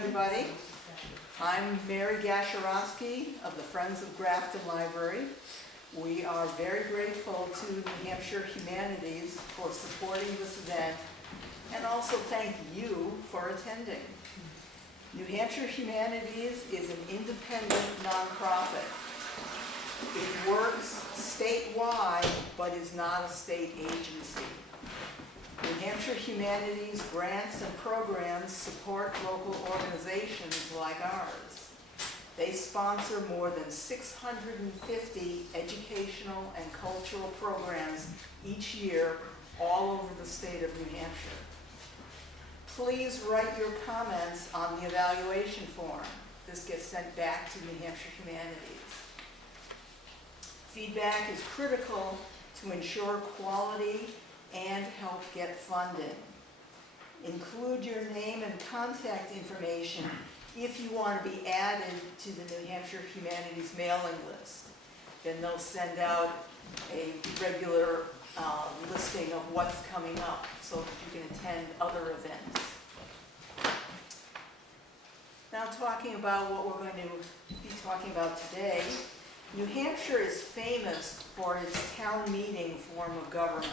everybody. I'm Mary Gasharowski of the Friends of Grafton Library. We are very grateful to New Hampshire Humanities for supporting this event and also thank you for attending. New Hampshire Humanities is an independent nonprofit. It works statewide but is not a state agency. New Hampshire Humanities grants and programs support local organizations like ours. They sponsor more than 650 educational and cultural programs each year all over the state of New Hampshire. Please write your comments on the evaluation form. This gets sent back to New Hampshire Humanities. Feedback is critical to ensure quality and help get funding. Include your name and contact information if you want to be added to the New Hampshire Humanities mailing list. Then they'll send out a regular listing of what's coming up so that you can attend other events. Now talking about what we're going to be talking about today, New Hampshire is famous for its town meeting form of government.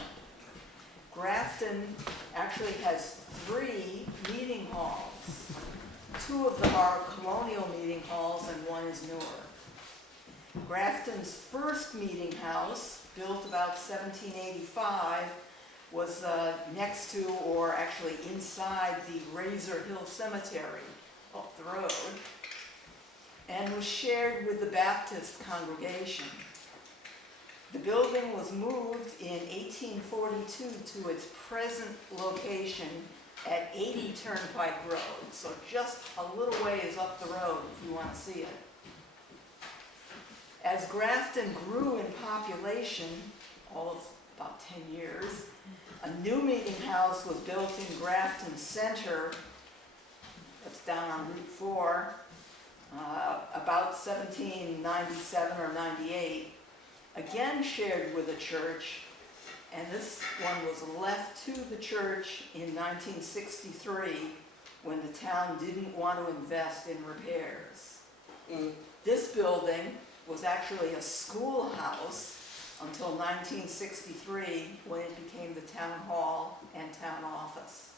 Grafton actually has 3 meeting halls. 2 of them are colonial meeting halls and 1 is newer. Grafton's first meeting house, built about 1785, was next to, or actually inside, the Razor Hill Cemetery up the road, and was shared with the Baptist congregation. The building was moved in 1842 to its present location at 80 Turnpike Road, so just a little ways up the road if you want to see it. As Grafton grew in population, all of about 10 years, a new meeting house was built in Grafton Center, that's down on Route 4, about 1797 or 98. Again shared with a church, and this one was left to the church in 1963 when the town didn't want to invest in repairs. This building was actually a schoolhouse until 1963 when it became the town hall and town office.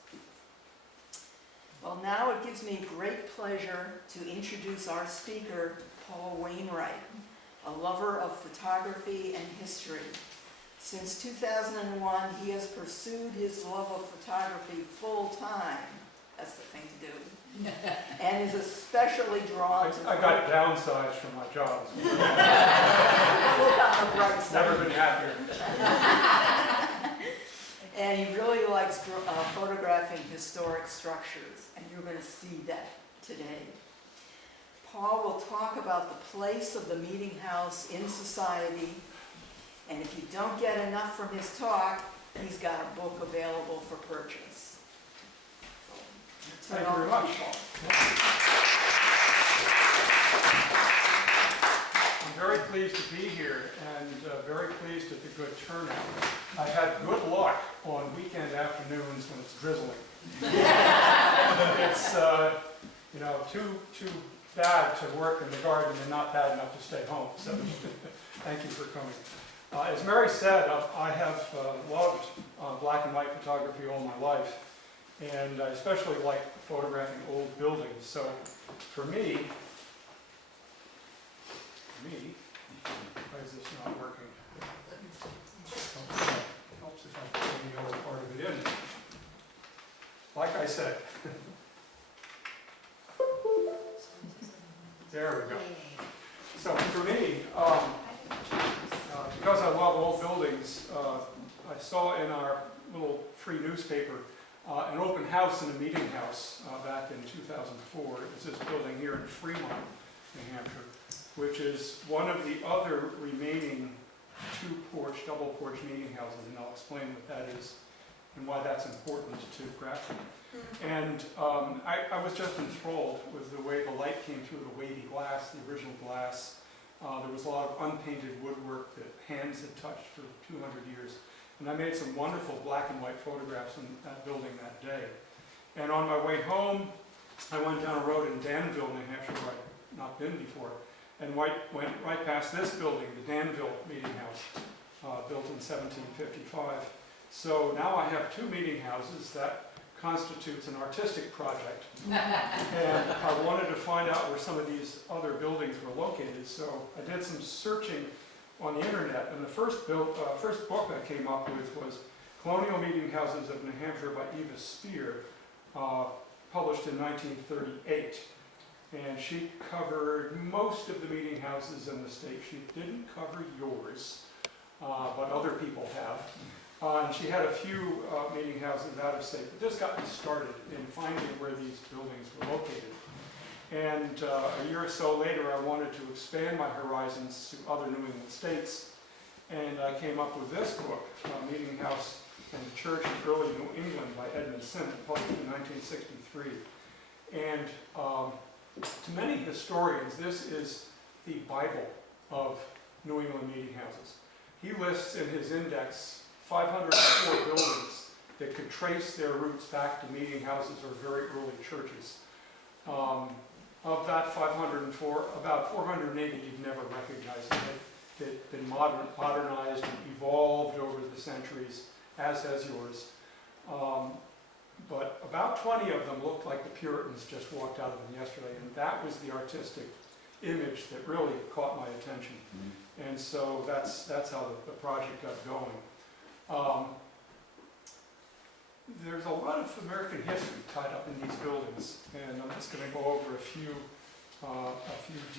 Well, now it gives me great pleasure to introduce our speaker, Paul Wainwright, a lover of photography and history. Since 2001, he has pursued his love of photography full time. That's the thing to do. And is especially drawn to... I got downsized from my job. Look on the bright side. Never been happier. And he really likes photographing historic structures, and you're going to see that today. Paul will talk about the place of the meeting house in society, and if you don't get enough from his talk, he's got a book available for purchase. So, Thank you very much. Paul. I'm very pleased to be here and very pleased at the good turnout. I had good luck on weekend afternoons when it's drizzling. It's too bad to work in the garden and not bad enough to stay home. So thank you for coming. As Mary said, I have loved black and white photography all my life, and I especially like photographing old buildings. So for me, why is this not working? Helps if I put the other part of it in. Like I said. There we go. So for me, because I love old buildings, I saw in our little free newspaper an open house and a meeting house back in 2004. It's this building here in Fremont, New Hampshire, which is one of the other remaining 2-porch, double-porch meeting houses, and I'll explain what that is and why that's important to Grafton. And I was just enthralled with the way the light came through the wavy glass, the original glass. There was a lot of unpainted woodwork that hands had touched for 200 years. And I made some wonderful black and white photographs in that building that day. And on my way home, I went down a road in Danville, New Hampshire, where I'd not been before, and went right past this building, the Danville Meeting House, built in 1755. So now I have two meeting houses. That constitutes an artistic project. And I wanted to find out where some of these other buildings were located, so I did some searching on the internet, and the first book I came up with was Colonial Meeting Houses of New Hampshire by Eva Spear, published in 1938. And she covered most of the meeting houses in the state. She didn't cover yours, but other people have. And she had a few meeting houses out of state, but this got me started in finding where these buildings were located. And a year or so later, I wanted to expand my horizons to other New England states, and I came up with this book, Meeting House and the Church in Early New England by Edmund Sinnott, published in 1963. And to many historians, this is the Bible of New England meeting houses. He lists in his index 504 buildings that could trace their roots back to meeting houses or very early churches. Of that 504, about 480 you've never recognized. They've been modernized and evolved over the centuries, as has yours. But about 20 of them looked like the Puritans just walked out of them yesterday, and that was the artistic image that really caught my attention. And so that's how the project got going. There's a lot of American history tied up in these buildings, and I'm just going to go over a few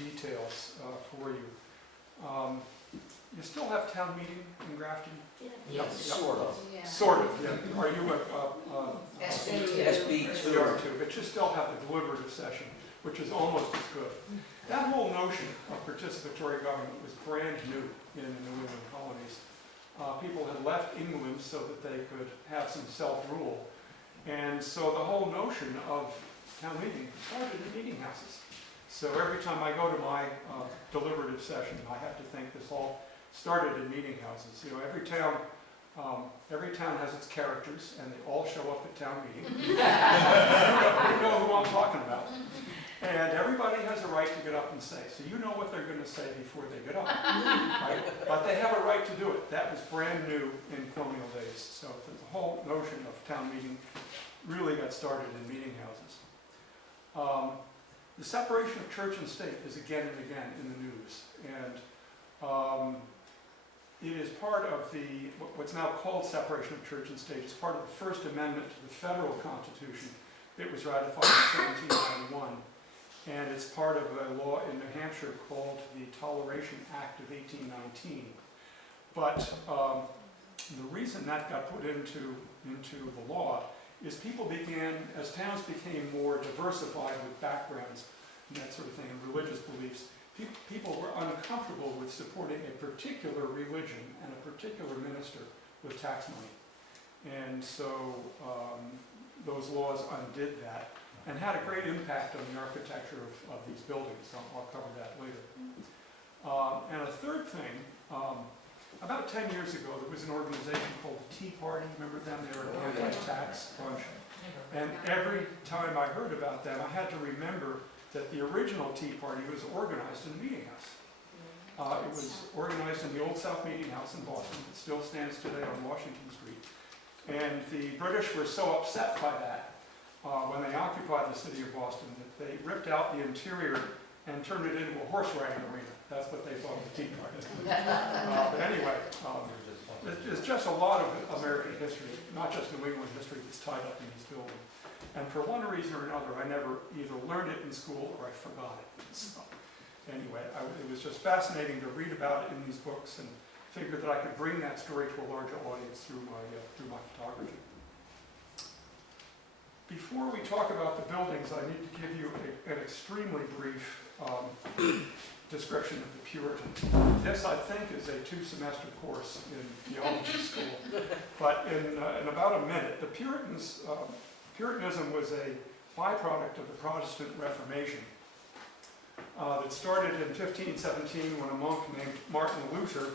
details for you. You still have town meeting in Grafton? Yeah, Yep. sort of. Yeah. Sort of, yeah. Are you a SB2. SB2, but you still have the deliberative session, which is almost as good. That whole notion of participatory government was brand new in the New England colonies. People had left England so that they could have some self-rule. And so the whole notion of town meeting started in meeting houses. So every time I go to my deliberative session, I have to think this all started in meeting houses. You know, every town has its characters, and they all show up at town meeting. You know who I'm talking about. And everybody has a right to get up and say. So you know what they're going to say before they get up. Right? But they have a right to do it. That was brand new in colonial days. So the whole notion of town meeting really got started in meeting houses. The separation of church and state is again and again in the news. And it is part of what's now called separation of church and state. It's part of the First Amendment to the federal Constitution. It was ratified in 1791. And it's part of a law in New Hampshire called the Toleration Act of 1819. But the reason that got put into the law is people began, as towns became more diversified with backgrounds and that sort of thing, and religious beliefs, people were uncomfortable with supporting a particular religion and a particular minister with tax money. And so those laws undid that and had a great impact on the architecture of these buildings. I'll cover that later. And a third thing, about 10 years ago, there was an organization called the Tea Party. Remember them? They were an anti-tax bunch. And every time I heard about them, I had to remember that the original Tea Party was organized in a meeting house. It was organized in the Old South Meeting House in Boston. It still stands today on Washington Street. And the British were so upset by that when they occupied the city of Boston that they ripped out the interior and turned it into a horse riding arena. That's what they thought of the Tea Party. But anyway, there's just a lot of American history, not just New England history, that's tied up in these buildings. And for one reason or another, I never either learned it in school or I forgot it. So anyway, it was just fascinating to read about it in these books and figured that I could bring that story to a larger audience through my photography. Before we talk about the buildings, I need to give you an extremely brief description of the Puritans. This, I think, is a 2-semester course in theology school. But in about a minute, the Puritanism was a byproduct of the Protestant Reformation that started in 1517 when a monk named Martin Luther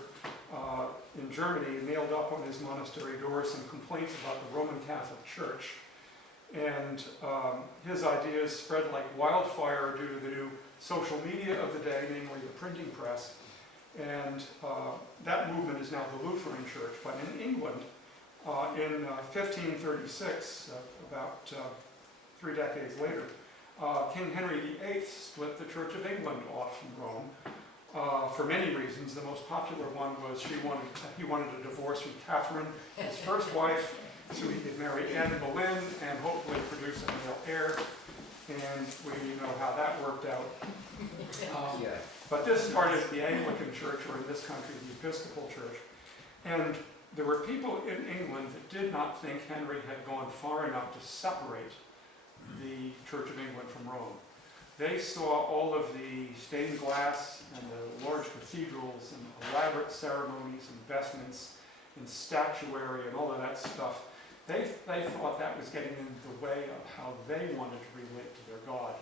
in Germany nailed up on his monastery door some complaints about the Roman Catholic Church. And his ideas spread like wildfire due to the new social media of the day, namely the printing press. And that movement is now the Lutheran Church. But in England, in 1536, about 3 decades later, King Henry VIII split the Church of England off from Rome for many reasons. The most popular one was he wanted a divorce from Catherine, his first wife, so he could marry Anne Boleyn and hopefully produce a male heir. And we know how that worked out. But this started the Anglican Church, or in this country, the Episcopal Church. And there were people in England that did not think Henry had gone far enough to separate the Church of England from Rome. They saw all of the stained glass and the large cathedrals and elaborate ceremonies and vestments and statuary and all of that stuff. They thought that was getting in the way of how they wanted to relate to their God.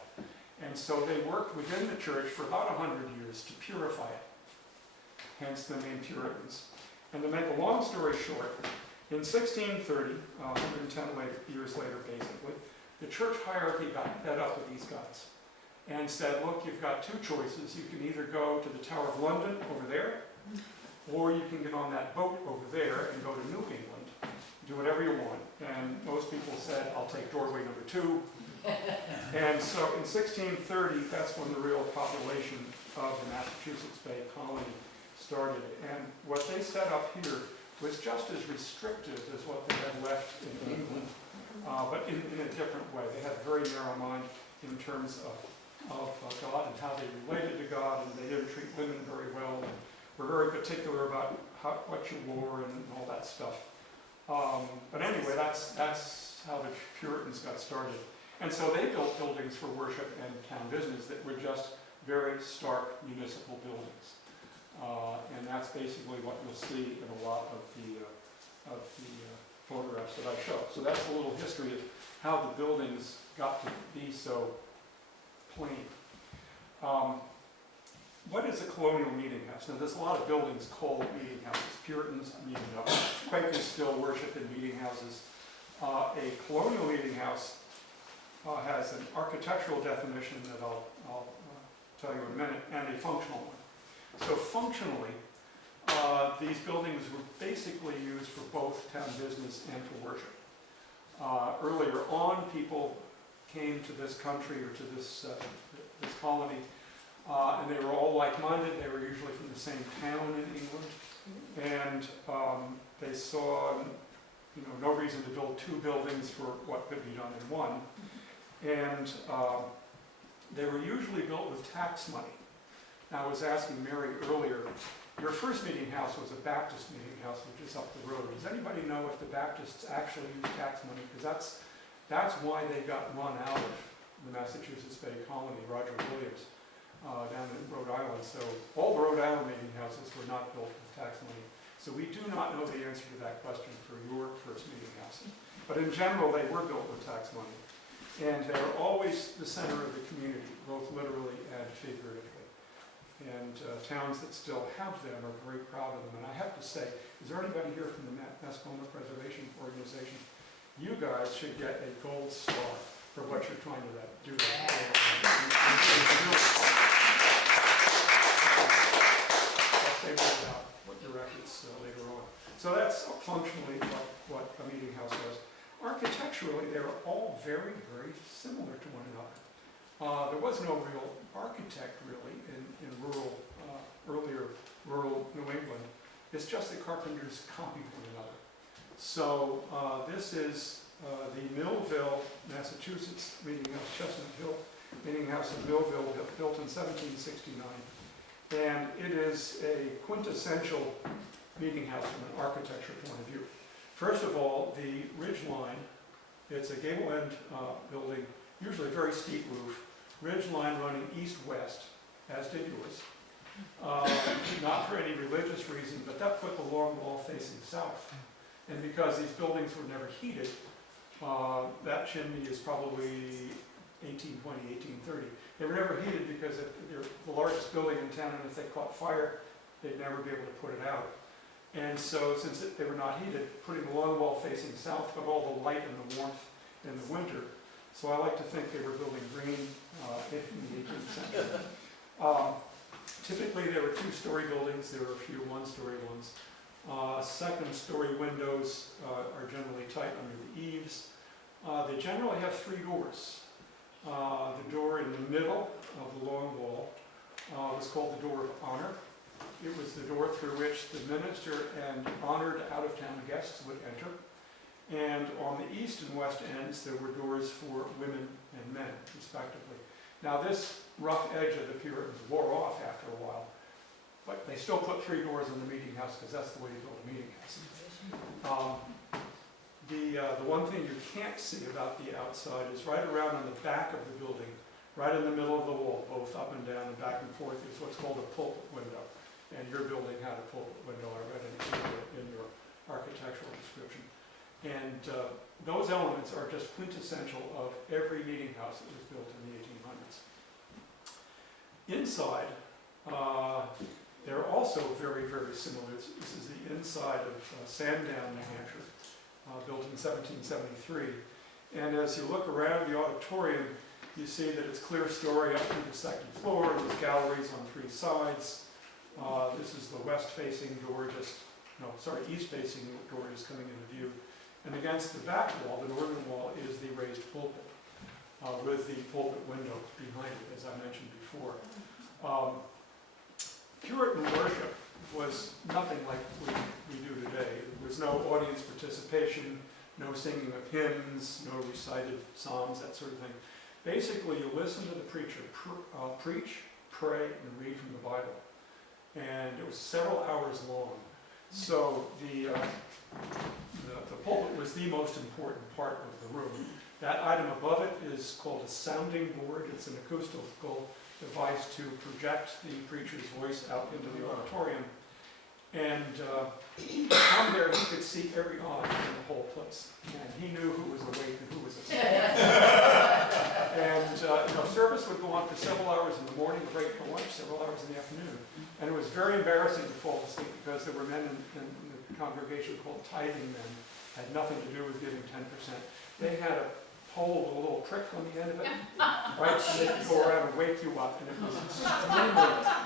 And so they worked within the church for about 100 years to purify it, hence the name Puritans. And to make a long story short, in 1630, 110 years later basically, the church hierarchy got fed up with these guys and said, look, you've got two choices. You can either go to the Tower of London over there, or you can get on that boat over there and go to New England. Do whatever you want. And most people said, I'll take doorway number 2. And so in 1630, that's when the real population of the Massachusetts Bay Colony started. And what they set up here was just as restrictive as what they had left in England, but in a different way. They had a very narrow mind in terms of God and how they related to God, and they didn't treat women very well, and were very particular about what you wore and all that stuff. But anyway, that's how the Puritans got started. And so they built buildings for worship and town business that were just very stark municipal buildings. And that's basically what you'll see in a lot of the photographs that I show. So that's a little history of how the buildings got to be so plain. What is a colonial meeting house? Now, there's a lot of buildings called meeting houses. Puritans meeting houses. Quakers still worship in meeting houses. A colonial meeting house has an architectural definition that I'll tell you in a minute, and a functional one. So functionally, these buildings were basically used for both town business and for worship. Earlier on, people came to this country or to this colony, and they were all like-minded. They were usually from the same town in England, and they saw no reason to build 2 buildings for what could be done in one. And they were usually built with tax money. Now, I was asking Mary earlier, your first meeting house was a Baptist meeting house, which is up the road. Does anybody know if the Baptists actually used tax money? Because that's why they got run out of the Massachusetts Bay Colony, Roger Williams, down in Rhode Island. So all the Rhode Island meeting houses were not built with tax money. So we do not know the answer to that question for your first meeting house. But in general, they were built with tax money. And they're always the center of the community, both literally and figuratively. And towns that still have them are very proud of them. And I have to say, is there anybody here from the Mascoma Preservation Organization? You guys should get a gold star for what you're trying to do. I'll say more about what your efforts later on. So that's functionally what a meeting house was. Architecturally, they were all very, very similar to one another. There was no real architect, really, in earlier rural New England. It's just that carpenters copied one another. So this is the Millville, Massachusetts meeting house, Chestnut Hill meeting house in Millville, built in 1769. And it is a quintessential meeting house from an architecture point of view. First of all, the ridge line, it's a gable end building, usually a very steep roof, ridge line running east-west, as did yours. Not for any religious reason, but that put the long wall facing south. And because these buildings were never heated, that chimney is probably 1820, 1830. They were never heated because they're the largest building in town, and if they caught fire, they'd never be able to put it out. And so, since they were not heated, putting the long wall facing south put all the light and the warmth in the winter. So I like to think they were building green in the 18th century. Typically, there were two-story buildings. There were a few one-story ones. Second-story windows are generally tight under the eaves. They generally have three doors. The door in the middle of the long wall was called the door of honor. It was the door through which the minister and honored out-of-town guests would enter. And on the east and west ends, there were doors for women and men, respectively. Now, this rough edge of the Puritans wore off after a while, but they still put three doors in the meeting house because that's the way you build a meeting house. The one thing you can't see about the outside is right around on the back of the building, right in the middle of the wall, both up and down and back and forth, is what's called a pulpit window. And your building had a pulpit window, I read it in your architectural description. And those elements are just quintessential of every meeting house that was built in the 1800s. Inside, they're also very, very similar. This is the inside of Sandown, New Hampshire, built in 1773. And as you look around the auditorium, you see that it's clear story up to the second floor. There's galleries on three sides. This is the west-facing door, east-facing door just coming into view. And against the back wall, the northern wall, is the raised pulpit with the pulpit window behind it, as I mentioned before. Puritan worship was nothing like we do today. There was no audience participation, no singing of hymns, no recited psalms, that sort of thing. Basically, you listen to the preacher preach, pray, and read from the Bible. And it was several hours long. So the pulpit was the most important part of the room. That item above it is called a sounding board. It's an acoustical device to project the preacher's voice out into the auditorium. And from there, he could see every eye in the whole place. And he knew who was awake and who was asleep. And service would go on for several hours in the morning, break for lunch, several hours in the afternoon. And it was very embarrassing to fall asleep because there were men in the congregation called tithing men, had nothing to do with giving 10%. They had a pole with a little prick on the end of it, right? And they could go around and wake you up, and it was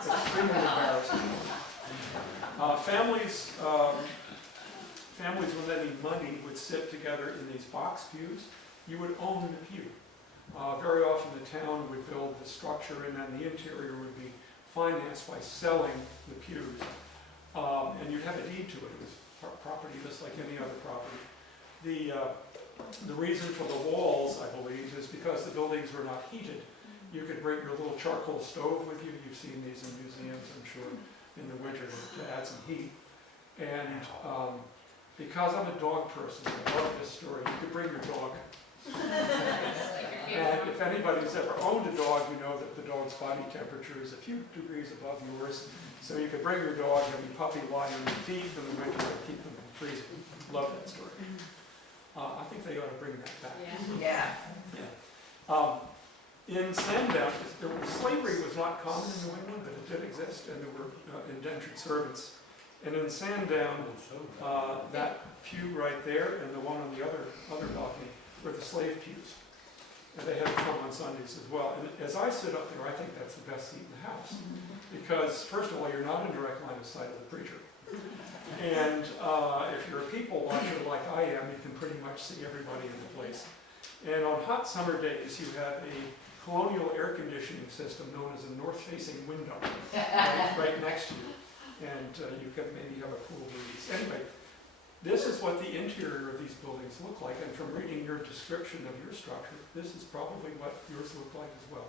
extremely embarrassing. Families with any money would sit together in these box pews. You would own the pew. Very often the town would build the structure, and then the interior would be financed by selling the pews. And you'd have a deed to it. It was property just like any other property. The reason for the walls, I believe, is because the buildings were not heated. You could bring your little charcoal stove with you. You've seen these in museums, I'm sure, in the winter to add some heat. And because I'm a dog person, I love this story. You could bring your dog. And if anybody's ever owned a dog, you know that the dog's body temperature is a few degrees above yours. So you could bring your dog, have your puppy lie on your feet in the winter to keep them from freezing. Love that story. I think they ought to bring that back. Yeah. In Sandown, slavery was not common in New England, but it did exist, and there were indentured servants. And in Sandown, that pew right there and the one on the other balcony were the slave pews. And they had to come on Sundays as well. And as I sit up there, I think that's the best seat in the house. Because, first of all, you're not in direct line of sight of the preacher. And if you're a people watcher like I am, you can pretty much see everybody in the place. And on hot summer days, you have a colonial air conditioning system known as a north-facing window right next to you. And you can maybe have a cool breeze. Anyway, this is what the interior of these buildings look like. And from reading your description of your structure, this is probably what yours look like as well.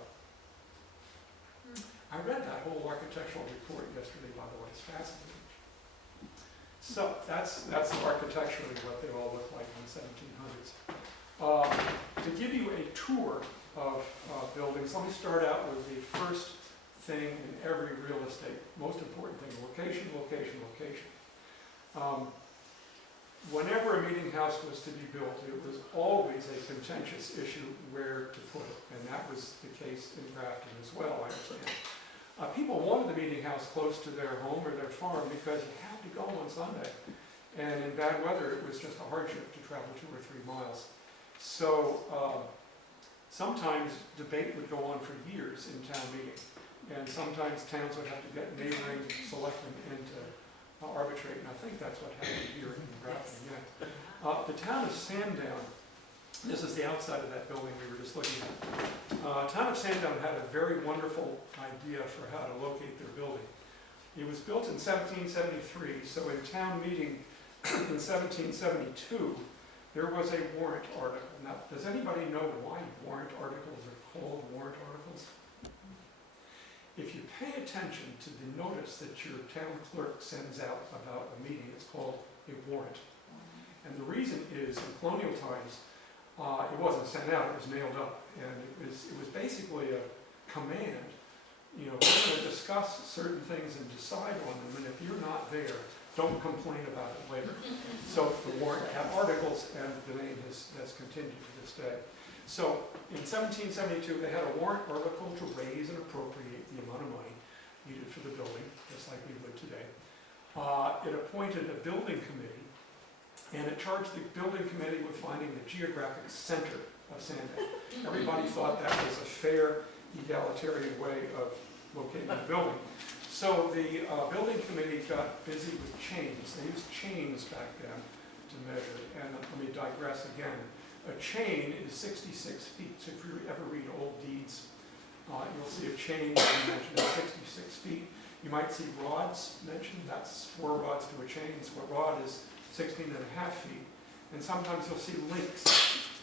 I read that whole architectural report yesterday, by the way. It's fascinating. So that's architecturally what they all look like in the 1700s. To give you a tour of buildings, let me start out with the first thing in every real estate, most important thing: location, location, location. Whenever a meeting house was to be built, it was always a contentious issue where to put it, and that was the case in Grafton as well, I understand. People wanted the meeting house close to their home or their farm because you had to go on Sunday. And in bad weather, it was just a hardship to travel 2 or 3 miles. So sometimes debate would go on for years in town meeting, and sometimes towns would have to get neighboring selectmen in to arbitrate, and I think that's what happened here in Grafton. Yeah. The town of Sandown, this is the outside of that building we were just looking at. Town of Sandown had a very wonderful idea for how to locate their building. It was built in 1773, so in town meeting in 1772, there was a warrant article. Now, does anybody know why warrant articles are called warrant articles? If you pay attention to the notice that your town clerk sends out about a meeting, it's called a warrant. And the reason is, in colonial times, it wasn't sent out, it was nailed up. And it was basically a command, you know, we're going to discuss certain things and decide on them, and if you're not there, don't complain about it later. So the warrant had articles, and the name has continued to this day. So in 1772, they had a warrant article to raise and appropriate the amount of money needed for the building, just like we would today. It appointed a building committee, and it charged the building committee with finding the geographic center of Sandown. Everybody thought that was a fair, egalitarian way of locating the building. So the building committee got busy with chains. They used chains back then to measure. And let me digress again. A chain is 66 feet. So if you ever read old deeds, you'll see a chain mentioned at 66 feet. You might see rods mentioned. That's 4 rods to a chain. So a rod is 16 and a half feet. And sometimes you'll see links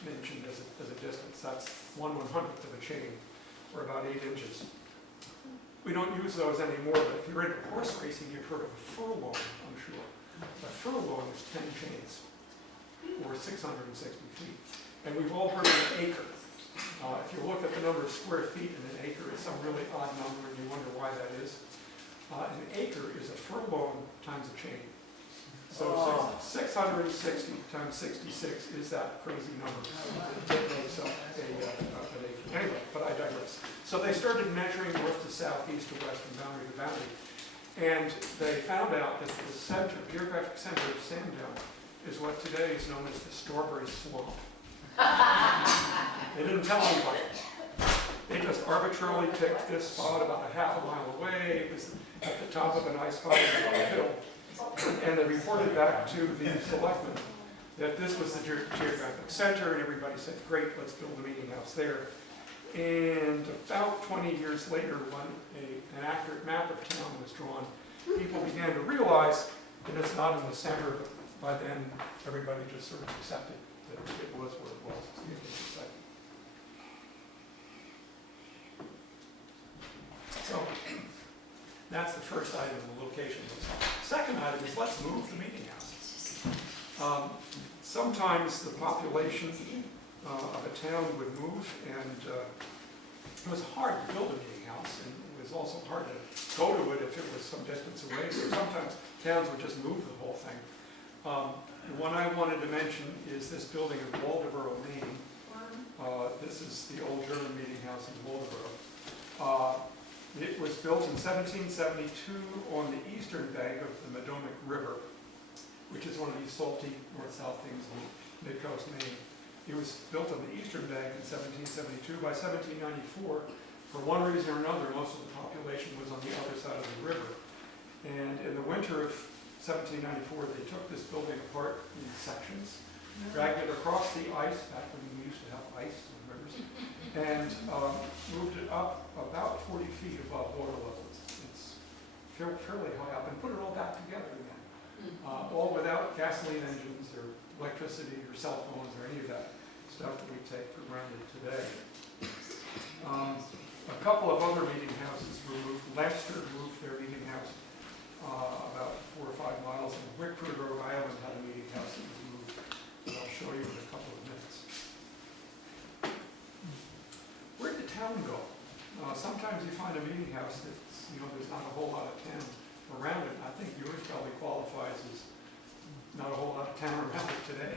mentioned as a distance. That's 1/100th of a chain, or about 8 inches. We don't use those anymore, but if you're into horse racing, you've heard of a furlong, I'm sure. A furlong is 10 chains, or 660 feet. And we've all heard of an acre. If you look at the number of square feet in an acre, it's some really odd number, and you wonder why that is. An acre is a furlong times a chain. So 660 times 66 is that crazy number. It makes up an acre. Anyway, but I digress. So they started measuring north to south, east to west, and boundary to boundary. And they found out that the center, geographic center of Sandown is what today is known as the Strawberry Swamp. They didn't tell anybody. They just arbitrarily picked this spot about a half a mile away. It was at the top of a nice high hill. And they reported back to the selectmen that this was the geographic center, and everybody said, great, let's build a meeting house there. And about 20 years later, when an accurate map of town was drawn, people began to realize that it's not in the center, but by then everybody just sort of accepted that it was where it was. So that's the first item, the location. Second item is let's move the meeting house. Sometimes the population of a town would move, and it was hard to build a meeting house, and it was also hard to go to it if it was some distance away. So sometimes towns would just move the whole thing. The one I wanted to mention is this building in Waldoboro, Maine. This is the old German meeting house in Waldoboro. It was built in 1772 on the eastern bank of the Madomic River, which is one of these salty north-south things in mid-coast Maine. It was built on the eastern bank in 1772. By 1794, for one reason or another, most of the population was on the other side of the river. And in the winter of 1794, they took this building apart in sections, dragged it across the ice, back when we used to have ice in rivers, and moved it up about 40 feet above water level. It's fairly high up, and put it all back together again. All without gasoline engines or electricity or cell phones or any of that stuff that we take for granted today. A couple of other meeting houses were moved. Leicester moved their meeting house about 4 or 5 miles, and Wickford, Rhode Island had a meeting house that was moved, that I'll show you in a couple of minutes. Where did the town go? Sometimes you find a meeting house that's, there's not a whole lot of town around it. I think yours probably qualifies as not a whole lot of town around it today.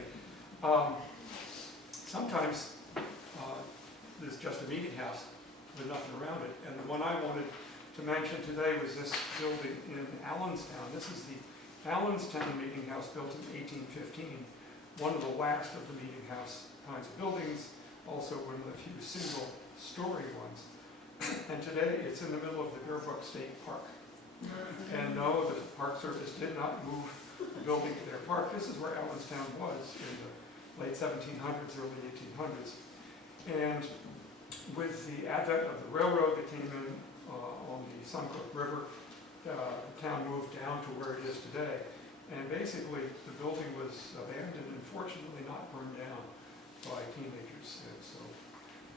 Sometimes there's just a meeting house with nothing around it. And the one I wanted to mention today was this building in Allenstown. This is the Allenstown Meeting House, built in 1815. one of the last of the meeting house kinds of buildings, also one of the few single-story ones. And today, it's in the middle of the Bearbrook State Park. And no, the Park Service did not move the building to their park. This is where Allenstown was in the late 1700s, early 1800s. And with the advent of the railroad that came in on the Suncook River, the town moved down to where it is today. And basically, the building was abandoned and fortunately not burned down by teenagers. And so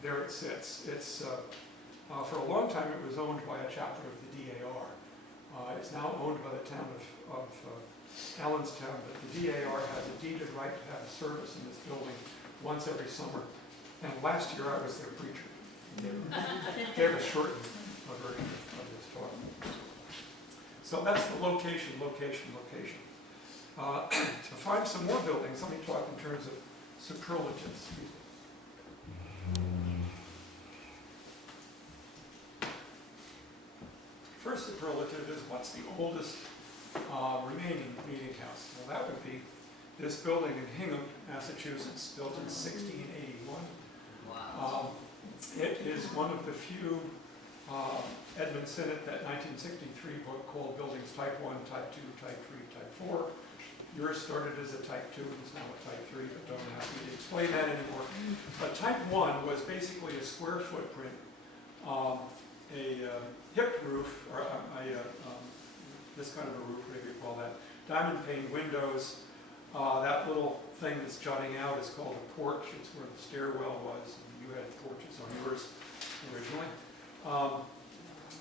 there it sits. It's, for a long time, it was owned by a chapter of the DAR. It's now owned by the town of Allenstown, but the DAR has a deeded right to have a service in this building once every summer. And last year, I was their preacher. Gave a shortened version of this talk. So that's the location. To find some more buildings, let me talk in terms of superlatives. First superlative is what's the oldest remaining meeting house? Well, that would be this building in Hingham, Massachusetts, built in 1681. Wow. It is one of the few, Edmund Sinnott, that 1963 book called Buildings Type 1, Type 2, Type 3, Type 4. Yours started as a Type 2, it's now a Type 3, but don't have me to explain that anymore. But Type 1 was basically a square footprint, a hip roof, or this kind of a roof, whatever you call that, diamond pane windows. That little thing that's jutting out is called a porch. It's where the stairwell was. You had porches on yours originally.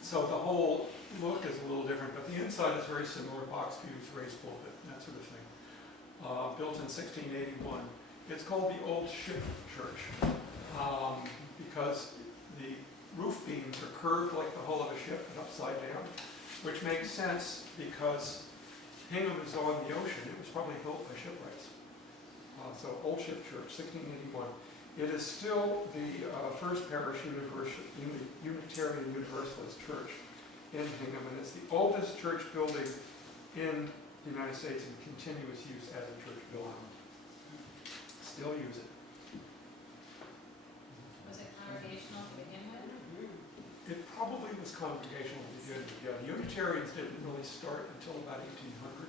So the whole look is a little different, but the inside is very similar: box views, raised pulpit, that sort of thing. Built in 1681. It's called the Old Ship Church because the roof beams are curved like the hull of a ship and upside down, which makes sense because Hingham is on the ocean. It was probably built by shipwrights. So Old Ship Church, 1681. It is still the first parish Unitarian Universalist church in Hingham, and it's the oldest church building in the United States in continuous use as a church building. Still use it. Was it congregational to begin with? It probably was congregational to begin with. Yeah, the Unitarians didn't really start until about 1800,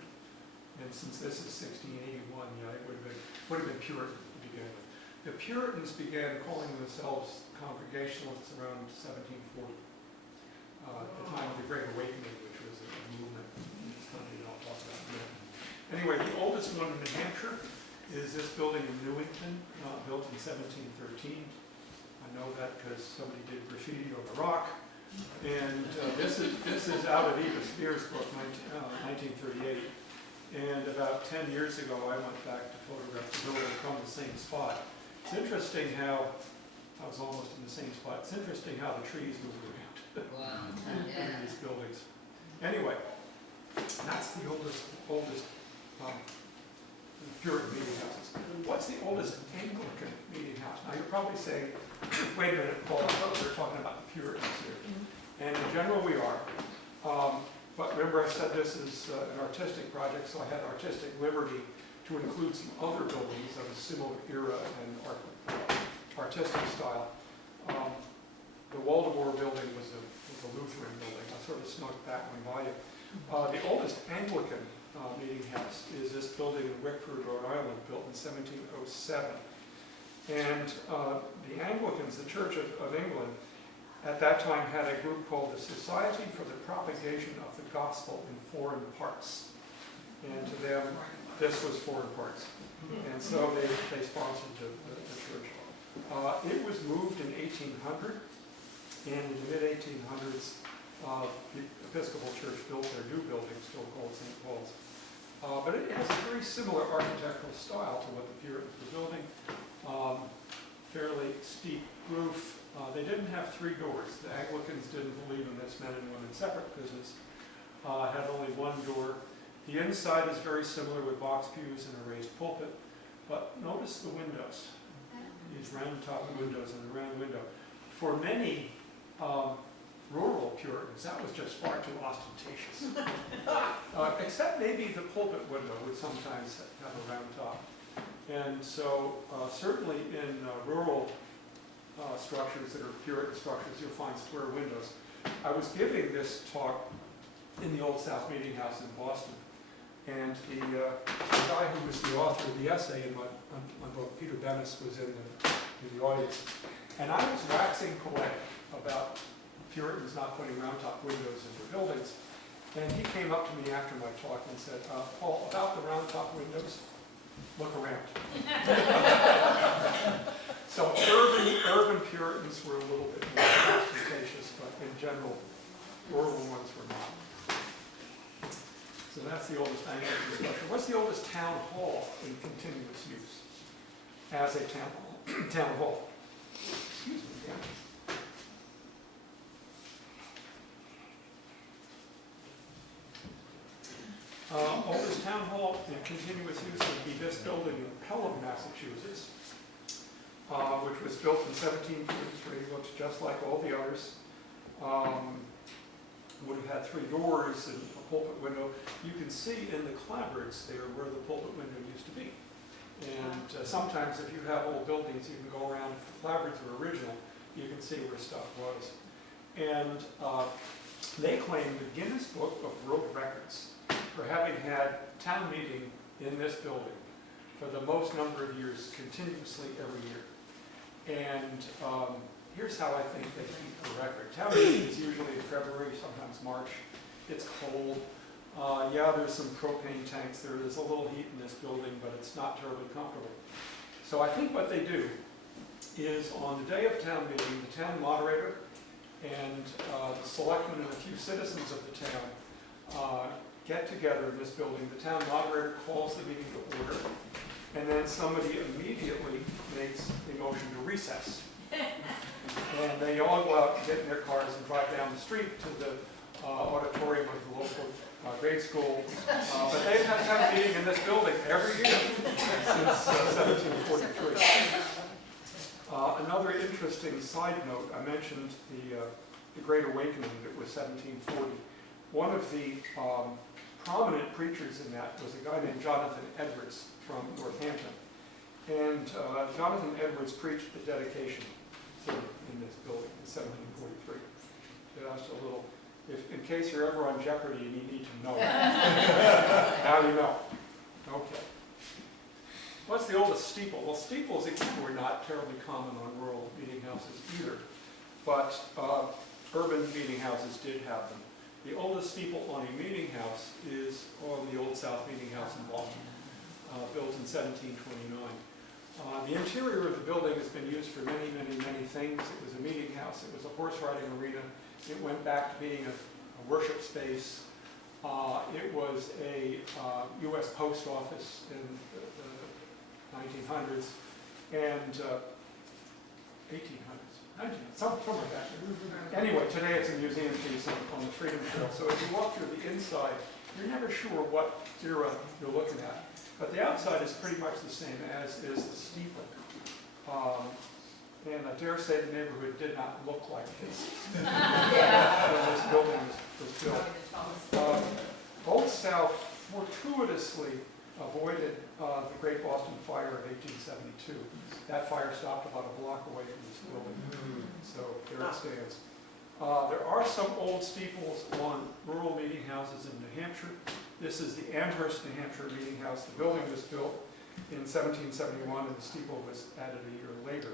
and since this is 1681, yeah, it would have been Puritan to begin with. The Puritans began calling themselves Congregationalists around 1740, at the time of the Great Awakening, which was a movement in this country that I'll talk about in a minute. Anyway, the oldest one in New Hampshire is this building in Newington, built in 1713. I know that because somebody did graffiti on the rock. And this is out of Eva Spear's book, 1938. And about 10 years ago, I went back to photograph the building from the same spot. It's interesting how, I was almost in the same spot, it's interesting how the trees move around Wow. in these buildings. Anyway, that's the oldest Puritan meeting houses. What's the oldest Anglican meeting house? Now you're probably saying, wait a minute, Paul, I thought we were talking about the Puritans here. And in general we are. But remember I said this is an artistic project, so I had artistic liberty to include some other buildings of a similar era and artistic style. The Waldemar building was a Lutheran building. I sort of snuck that one by you. The oldest Anglican meeting house is this building in Wickford, Rhode Island, built in 1707. And the Anglicans, the Church of England, at that time had a group called the Society for the Propagation of the Gospel in Foreign Parts. And to them, this was foreign parts. And so they sponsored the church. It was moved in 1800, and in the mid-1800s, the Episcopal Church built their new building, still called St. Paul's. But it has a very similar architectural style to what the Puritans were building. Fairly steep roof. They didn't have 3 doors. The Anglicans didn't believe in this men and women separate business. Had only 1 door. The inside is very similar with box pews and a raised pulpit. But notice the windows. These round top windows and the round window. For many rural Puritans, that was just far too ostentatious. Except maybe the pulpit window would sometimes have a round top. And so certainly in rural structures that are Puritan structures, you'll find square windows. I was giving this talk in the Old South Meeting House in Boston, and the guy who was the author of the essay in my book, Peter Bennis, was in the audience. And I was waxing poetic about Puritans not putting round-top windows in their buildings. And he came up to me after my talk and said, Paul, about the round-top windows, look around. So urban Puritans were a little bit more ostentatious, but in general, rural ones were not. So that's the oldest Anglican structure. What's the oldest town hall in continuous use as a town hall? Excuse me. Yeah. Oldest town hall in continuous use would be this building in Pelham, Massachusetts, which was built in 1743, looks just like all the others. Would have had 3 doors and a pulpit window. You can see in the clapboards there where the pulpit window used to be. And sometimes if you have old buildings, you can go around, if the clapboards are original, you can see where stuff was. And they claim the Guinness Book of World Records for having had town meeting in this building for the most number of years, continuously every year. And here's how I think they keep the record. Town meeting is usually in February, sometimes March. It's cold. Yeah, there's some propane tanks there. There's a little heat in this building, but it's not terribly comfortable. So I think what they do is on the day of town meeting, the town moderator and the selectmen and a few citizens of the town get together in this building. The town moderator calls the meeting to order, and then somebody immediately makes a motion to recess. And they all go out and get in their cars and drive down the street to the auditorium of the local grade school. But they've had town meeting in this building every year since 1743. Another interesting side note, I mentioned the Great Awakening that was 1740. One of the prominent preachers in that was a guy named Jonathan Edwards from Northampton. And Jonathan Edwards preached the dedication in this building in 1743. Just a little, in case you're ever on Jeopardy and you need to know. Now you know. Okay. What's the oldest steeple? Well, steeples again were not terribly common on rural meeting houses either, but urban meeting houses did have them. The oldest steeple on a meeting house is on the Old South Meeting House in Boston, built in 1729. The interior of the building has been used for many, many, many things. It was a meeting house. It was a horse riding arena. It went back to being a worship space. It was a U.S. post office in the 1900s and 1800s, somewhere back there. Anyway, today it's a museum piece on the Freedom Trail. So as you walk through the inside, you're never sure what era you're looking at. But the outside is pretty much the same as is the steeple. And I dare say the neighborhood did not look like this when this building was built. Old South fortuitously avoided the Great Boston Fire of 1872. That fire stopped about a block away from this building. So there it stands. There are some old steeples on rural meeting houses in New Hampshire. This is the Amherst, New Hampshire meeting house. The building was built in 1771 and the steeple was added a year later.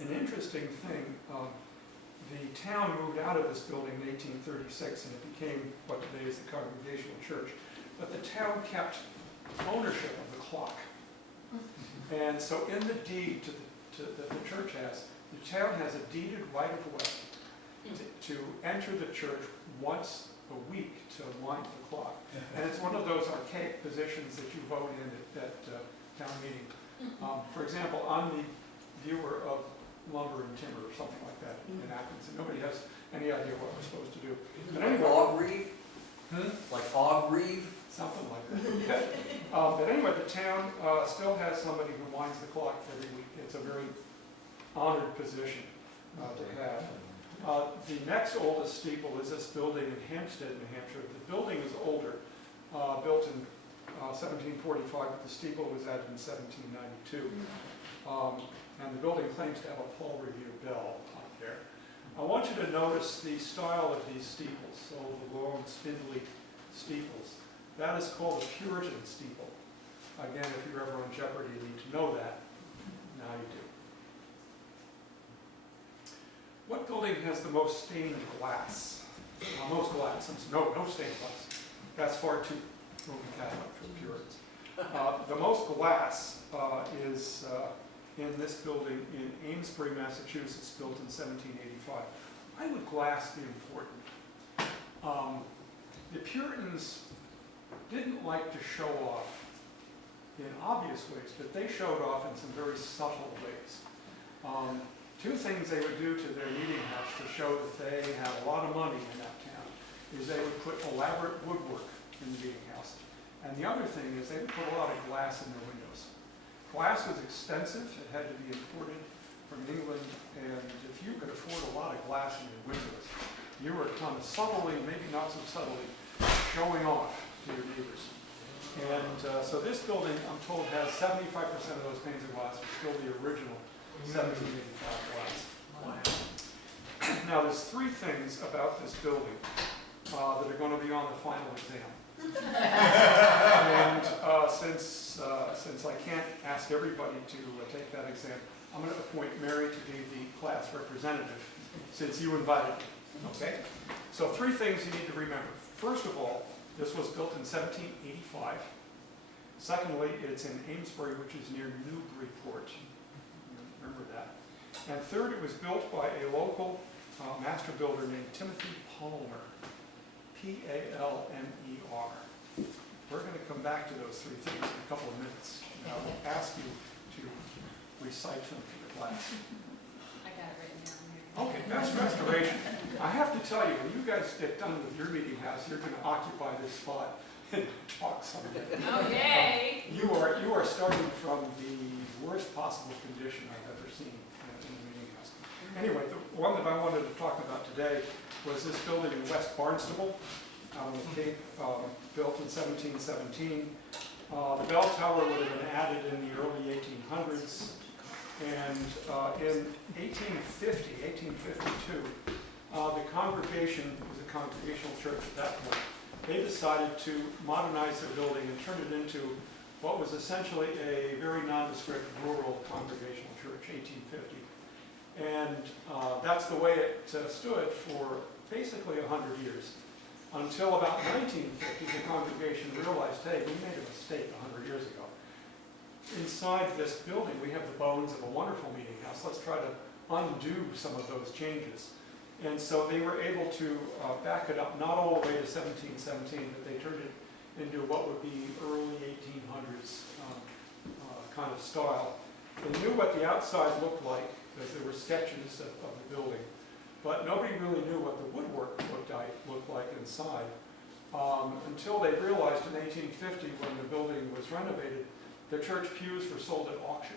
An interesting thing, the town moved out of this building in 1836 and it became what today is the Congregational Church. But the town kept ownership of the clock. And so in the deed that the church has, the town has a deeded right of way to enter the church once a week to wind the clock. And it's one of those archaic positions that you vote in at town meeting. For example, I'm the viewer of lumber and timber or something like that in Athens, and nobody has any idea what we're supposed to do. But anyway, Augreve? Like Augreve? something like that. But anyway, the town still has somebody who winds the clock every week. It's a very honored position to have. The next oldest steeple is this building in Hampstead, New Hampshire. The building is older, built in 1745, but the steeple was added in 1792. And the building claims to have a Paul Revere bell up there. I want you to notice the style of these steeples, so the long, spindly steeples. That is called a Puritan steeple. Again, if you're ever on Jeopardy, you need to know that. Now you do. What building has the most stained glass? Most glass. No stained glass. That's far too Roman Catholic for Puritans. The most glass is in this building in Amesbury, Massachusetts, built in 1785. Why would glass be important? The Puritans didn't like to show off in obvious ways, but they showed off in some very subtle ways. Two things they would do to their meeting house to show that they had a lot of money in that town is they would put elaborate woodwork in the meeting house. And the other thing is they would put a lot of glass in their windows. Glass was expensive. It had to be imported from England. And if you could afford a lot of glass in your windows, you were kind of subtly, maybe not so subtly, showing off to your neighbors. And so this building, I'm told, has 75% of those panes of glass are still the original 1785 glass. Wow. Now, there's three things about this building that are going to be on the final exam. And since I can't ask everybody to take that exam, I'm going to appoint Mary to be the class representative, since you invited me. Okay? So three things you need to remember. First of all, this was built in 1785. Secondly, it's in Amesbury, which is near Newburyport. Remember that. And third, it was built by a local master builder named Timothy Palmer. P-A-L-M-E-R. We're going to come back to those three things in a couple of minutes. And I will ask you to recite them for the class. I got it written down here. Okay, best restoration. I have to tell you, when you guys get done with your meeting house, you're going to occupy this spot and talk someday. Okay. You are starting from the worst possible condition I've ever seen in a meeting house. Anyway, the one that I wanted to talk about today was this building in West Barnstable, out on the Cape, built in 1717. The bell tower would have been added in the early 1800s. And in 1852, the congregation, it was a congregational church at that point, they decided to modernize their building and turn it into what was essentially a very nondescript rural congregational church, 1850. And that's the way it stood for basically 100 years. Until about 1950, the congregation realized, hey, we made a mistake 100 years ago. Inside this building, we have the bones of a wonderful meeting house. Let's try to undo some of those changes. And so they were able to back it up, not all the way to 1717, but they turned it into what would be early 1800s kind of style. They knew what the outside looked like, because there were sketches of the building, but nobody really knew what the woodwork looked like inside until they realized in 1850, when the building was renovated, the church pews were sold at auction.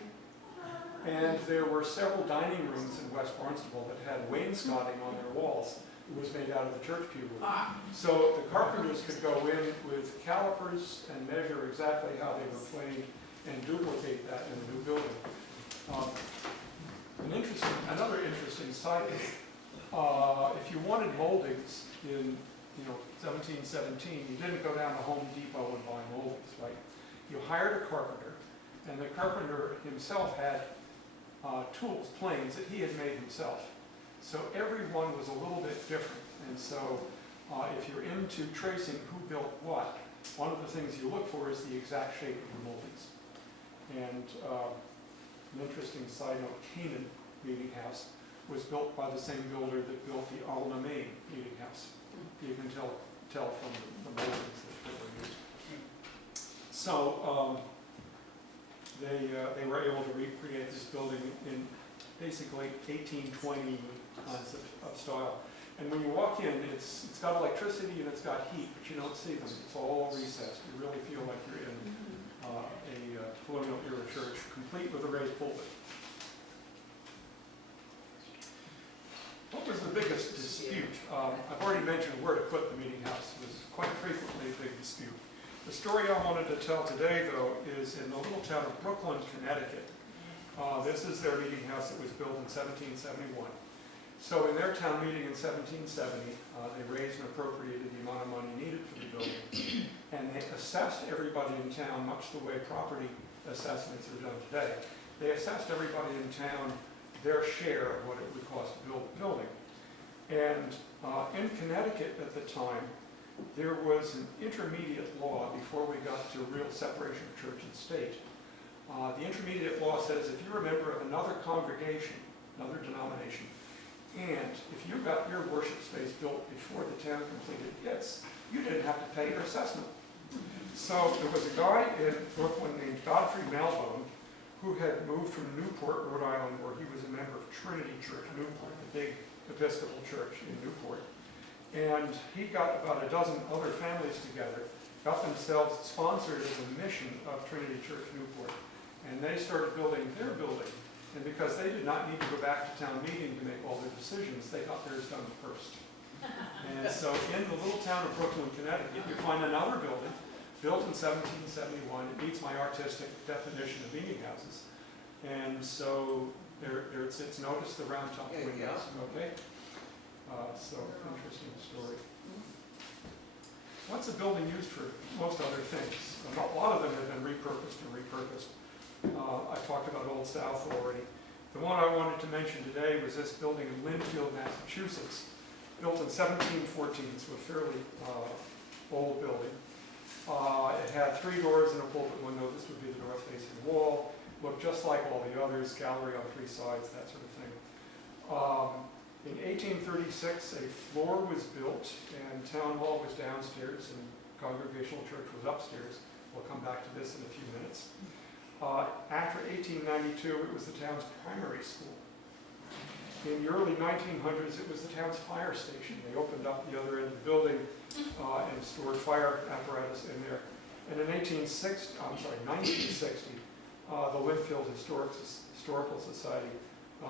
And there were several dining rooms in West Barnstable that had wainscoting on their walls. It was made out of the church pew wood. So the carpenters could go in with calipers and measure exactly how they were planed and duplicate that in the new building. Another interesting side note, if you wanted moldings in 1717, you didn't go down to Home Depot and buy moldings, right? You hired a carpenter, and the carpenter himself had tools, planes that he had made himself. So every one was a little bit different. And so if you're into tracing who built what, one of the things you look for is the exact shape of the moldings. And an interesting side note, Canaan Meeting House was built by the same builder that built the Alna, Maine Meeting House. You can tell from the moldings that were used. So they were able to recreate this building in basically 1820 kinds of style. And when you walk in, it's got electricity and it's got heat, but you don't see them. It's all recessed. You really feel like you're in a colonial era church, complete with a raised pulpit. What was the biggest dispute? I've already mentioned where to put the meeting house. It was quite frequently a big dispute. The story I wanted to tell today, though, is in the little town of Brooklyn, Connecticut. This is their meeting house that was built in 1771. So in their town meeting in 1770, they raised and appropriated the amount of money needed for the building. And they assessed everybody in town, much the way property assessments are done today. They assessed everybody in town their share of what it would cost to build the building. And in Connecticut at the time, there was an intermediate law before we got to real separation of church and state. The intermediate law says if you're a member of another congregation, another denomination, and if you got your worship space built before the town completed its, you didn't have to pay your assessment. So there was a guy in Brooklyn named Godfrey Malbone who had moved from Newport, Rhode Island, where he was a member of Trinity Church, Newport, the big Episcopal church in Newport. And he got about a dozen other families together, got themselves sponsored as a mission of Trinity Church, Newport. And they started building their building. And because they did not need to go back to town meeting to make all their decisions, they got theirs done first. And so in the little town of Brooklyn, Connecticut, you find another building built in 1771. It meets my artistic definition of meeting houses. And so there it sits. Notice the round top windows, okay? So interesting story. What's a building used for? Most other things. A lot of them have been repurposed and repurposed. I talked about Old South already. The one I wanted to mention today was this building in Lynnfield, Massachusetts, built in 1714, so a fairly old building. It had 3 doors and a pulpit window. This would be the north-facing wall. Looked just like all the others, gallery on 3 sides, that sort of thing. In 1836, a floor was built, and town hall was downstairs, and Congregational Church was upstairs. We'll come back to this in a few minutes. After 1892, it was the town's primary school. In the early 1900s, it was the town's fire station. They opened up the other end of the building and stored fire apparatus in there. And in 1960, the Lynnfield Historical Society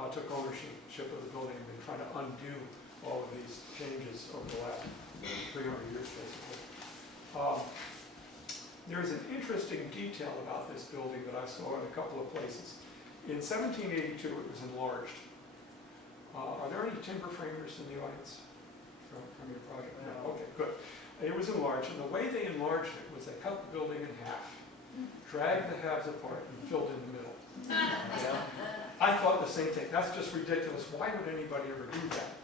took ownership of the building and been trying to undo all of these changes over the last 300 years, basically. There's an interesting detail about this building that I saw in a couple of places. In 1782, it was enlarged. Are there any timber framers in the audience from your project? No. Okay, good. It was enlarged, and the way they enlarged it was they cut the building in half, dragged the halves apart, and filled in the middle. I thought the same thing. That's just ridiculous. Why would anybody ever do that?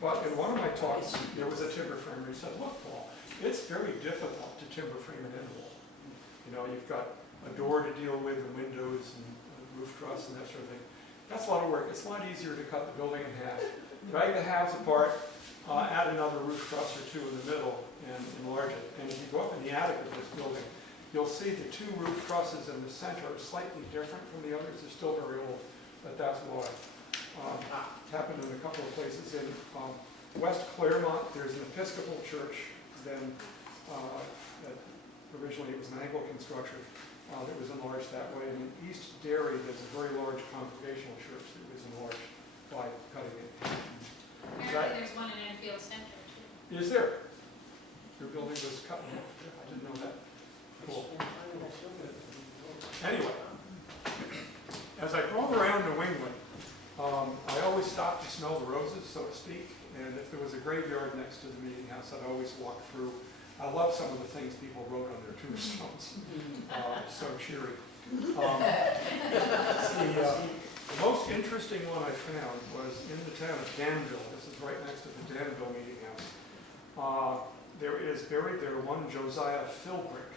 But in one of my talks, there was a timber framer who said, look, Paul, it's very difficult to timber frame an end wall. You know, you've got a door to deal with, and windows, and roof truss, and that sort of thing. That's a lot of work. It's a lot easier to cut the building in half, drag the halves apart, add another roof truss or 2 in the middle, and enlarge it. And if you go up in the attic of this building, you'll see the 2 roof trusses in the center are slightly different from the others. They're still very old, but that's why. It happened in a couple of places. In West Claremont, there's an Episcopal church. Then originally it was an Anglican structure that was enlarged that way. And in East Derry, there's a very large congregational church that was enlarged by cutting it. Apparently there's one in Enfield Center too. Is there? Your building was cut in half? I didn't know that. Cool. Anyway, as I drove around New England, I always stopped to smell the roses, so to speak. And if there was a graveyard next to the meeting house, I'd always walk through. I love some of the things people wrote on their tombstones. So cheery. The most interesting one I found was in the town of Danville. This is right next to the Danville meeting house. There is buried there one Josiah Philbrick,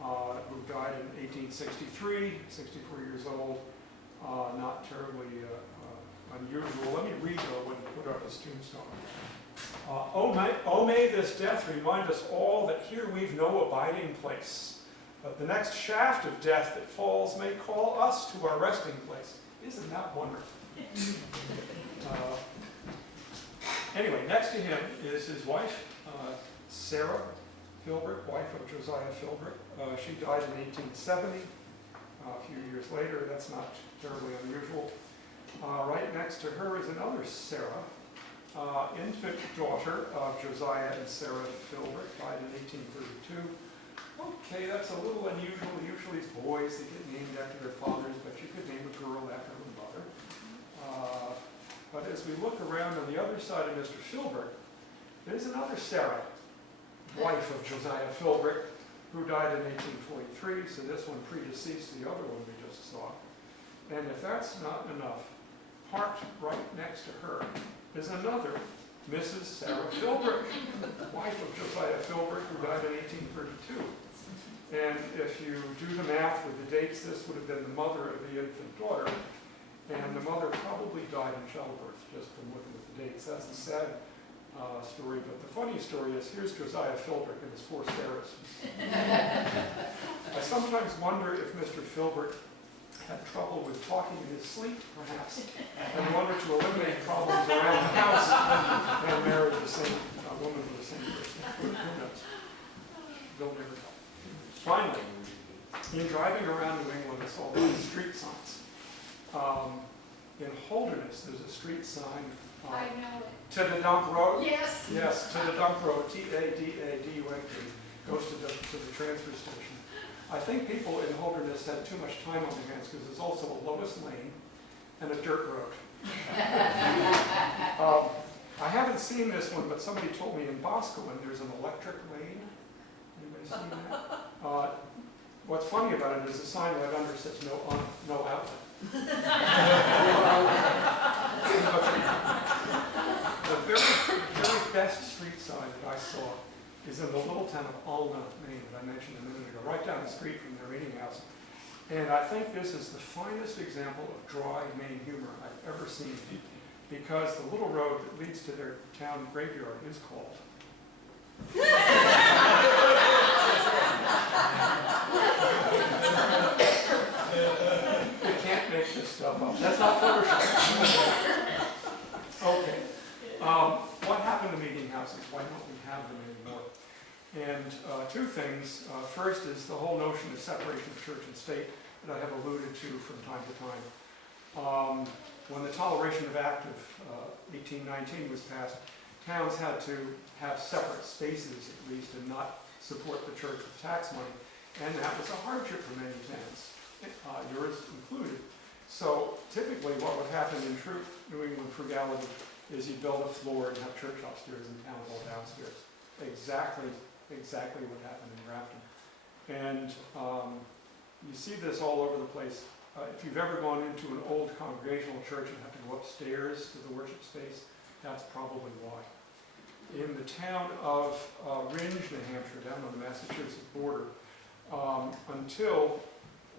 who died in 1863, 64 years old. Not terribly unusual. Let me read what he put up his tombstone. Oh may this death remind us all that here we've no abiding place, but the next shaft of death that falls may call us to our resting place. Isn't that wonderful? Anyway, next to him is his wife, Sarah Philbrick, wife of Josiah Philbrick. She died in 1870. A few years later, that's not terribly unusual. Right next to her is another Sarah, infant daughter of Josiah and Sarah Philbrick, died in 1832. Okay, that's a little unusual. Usually it's boys that get named after their fathers, but you could name a girl after her mother. But as we look around on the other side of Mr. Philbrick, there's another Sarah, wife of Josiah Philbrick, who died in 1843, so this one predeceased the other one we just saw. And if that's not enough, parked right next to her is another Mrs. Sarah Philbrick, wife of Josiah Philbrick, who died in 1832. And if you do the math with the dates, this would have been the mother of the infant daughter, and the mother probably died in childbirth, just from looking at the dates. That's a sad story, but the funny story is, here's Josiah Philbrick and his 4 Sarahs. I sometimes wonder if Mr. Philbrick had trouble with talking in his sleep, perhaps, and wanted to eliminate problems around the house and married the same woman with the same person. Who knows? They'll never know. Finally, in driving around New England, I saw these street signs. In Holderness, there's a street sign I know it. to the dump road. Yes. Yes, to the dump road, T-A-D-A-D-U-M-P, goes to the transfer station. I think people in Holderness had too much time on their hands because there's also a Lotus Lane and a dirt road. I haven't seen this one, but somebody told me in Boscawen there's an electric lane. Anybody seen that? What's funny about it is the sign right under says no outlet. The very best street sign that I saw is in the little town of Alna, Maine, that I mentioned a minute ago, right down the street from their meeting house. And I think this is the finest example of dry Maine humor I've ever seen, because the little road that leads to their town graveyard is called. You can't make this stuff up. That's not Photoshop. Okay. What happened to meeting houses? Why don't we have them anymore? And 2 things. First is the whole notion of separation of church and state that I have alluded to from time to time. When the Toleration of Act of 1819 was passed, towns had to have separate spaces at least and not support the church with tax money. And that was a hardship for many towns, yours included. So typically what would happen in true New England frugality is you build a floor and have church upstairs and town hall downstairs. Exactly what happened in Grafton. And you see this all over the place. If you've ever gone into an old congregational church and have to go upstairs to the worship space, that's probably why. In the town of Rindge, New Hampshire, down on the Massachusetts border, until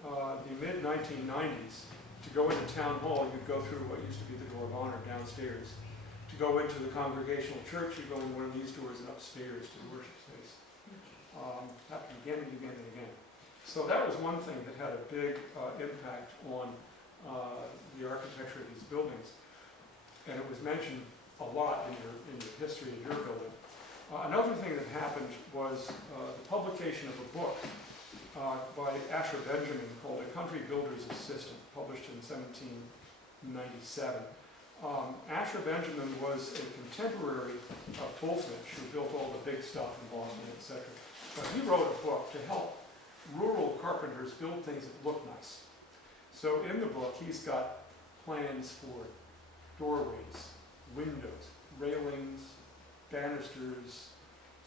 the mid-1990s, to go into town hall, you'd go through what used to be the door of honor downstairs. To go into the congregational church, you go in one of these doors and upstairs to the worship space. Happened again and again and again. So that was one thing that had a big impact on the architecture of these buildings. And it was mentioned a lot in your history of your building. Another thing that happened was the publication of a book by Asher Benjamin called A Country Builder's Assistant, published in 1797. Asher Benjamin was a contemporary of Bulfinch, who built all the big stuff in Boston, etc. But he wrote a book to help rural carpenters build things that look nice. So in the book, he's got plans for doorways, windows, railings, banisters,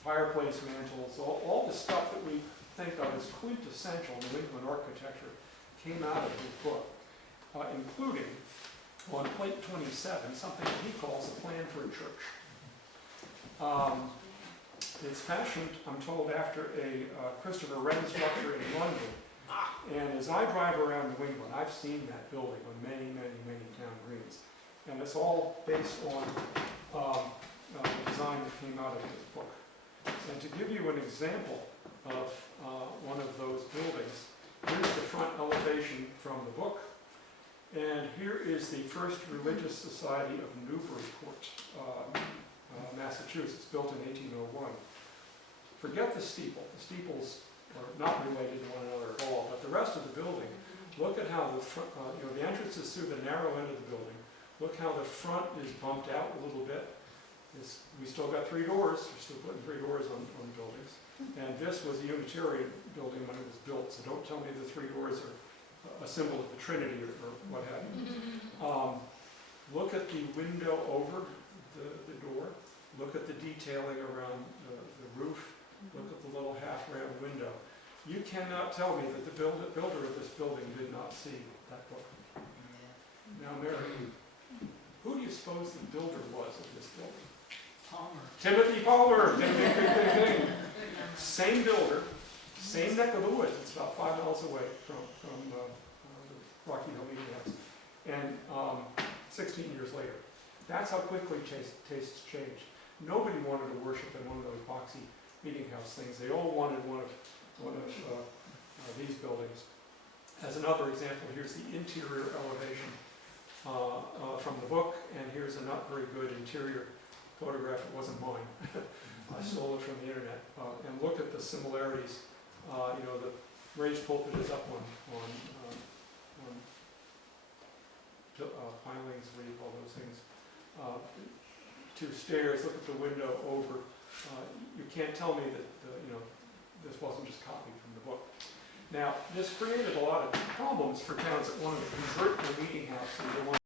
fireplace mantles, all the stuff that we think of as quintessential New England architecture came out of his book, including on plate 27, something that he calls a plan for a church. It's fashioned, I'm told, after a Christopher Wren structure in London. And as I drive around New England, I've seen that building on many, many, many town greens. And it's all based on the design that came out of his book. And to give you an example of one of those buildings, here's the front elevation from the book. And here is the First Religious Society of Newburyport, Massachusetts, built in 1801. Forget the steeple. The steeples are not related to one another at all, but the rest of the building, look at how the front, the entrance is through the narrow end of the building. Look how the front is bumped out a little bit. We still got 3 doors, we're still putting 3 doors on buildings. And this was a Unitarian building when it was built, so don't tell me the 3 doors are a symbol of the Trinity or what have you. Look at the window over the door, look at the detailing around the roof, look at the little half-round window. You cannot tell me that the builder of this building did not see that book. Now, Mary, who do you suppose the builder was of this building? Palmer. Timothy Palmer. Ding, ding, ding, ding, ding. Same builder, same neck of the woods. It's about 5 miles away from the Rocky Hill Meeting House. And 16 years later. That's how quickly tastes change. Nobody wanted to worship in one of those boxy meeting house things. They all wanted one of these buildings. As another example, here's the interior elevation from the book, and here's a not very good interior photograph. It wasn't mine. I stole it from the internet. And look at the similarities. The raised pulpit is up on pilings, what do you call those things? 2 stairs. Look at the window over. You can't tell me that this wasn't just copied from the book. Now, this created a lot of problems for towns that wanted to convert their meeting house into one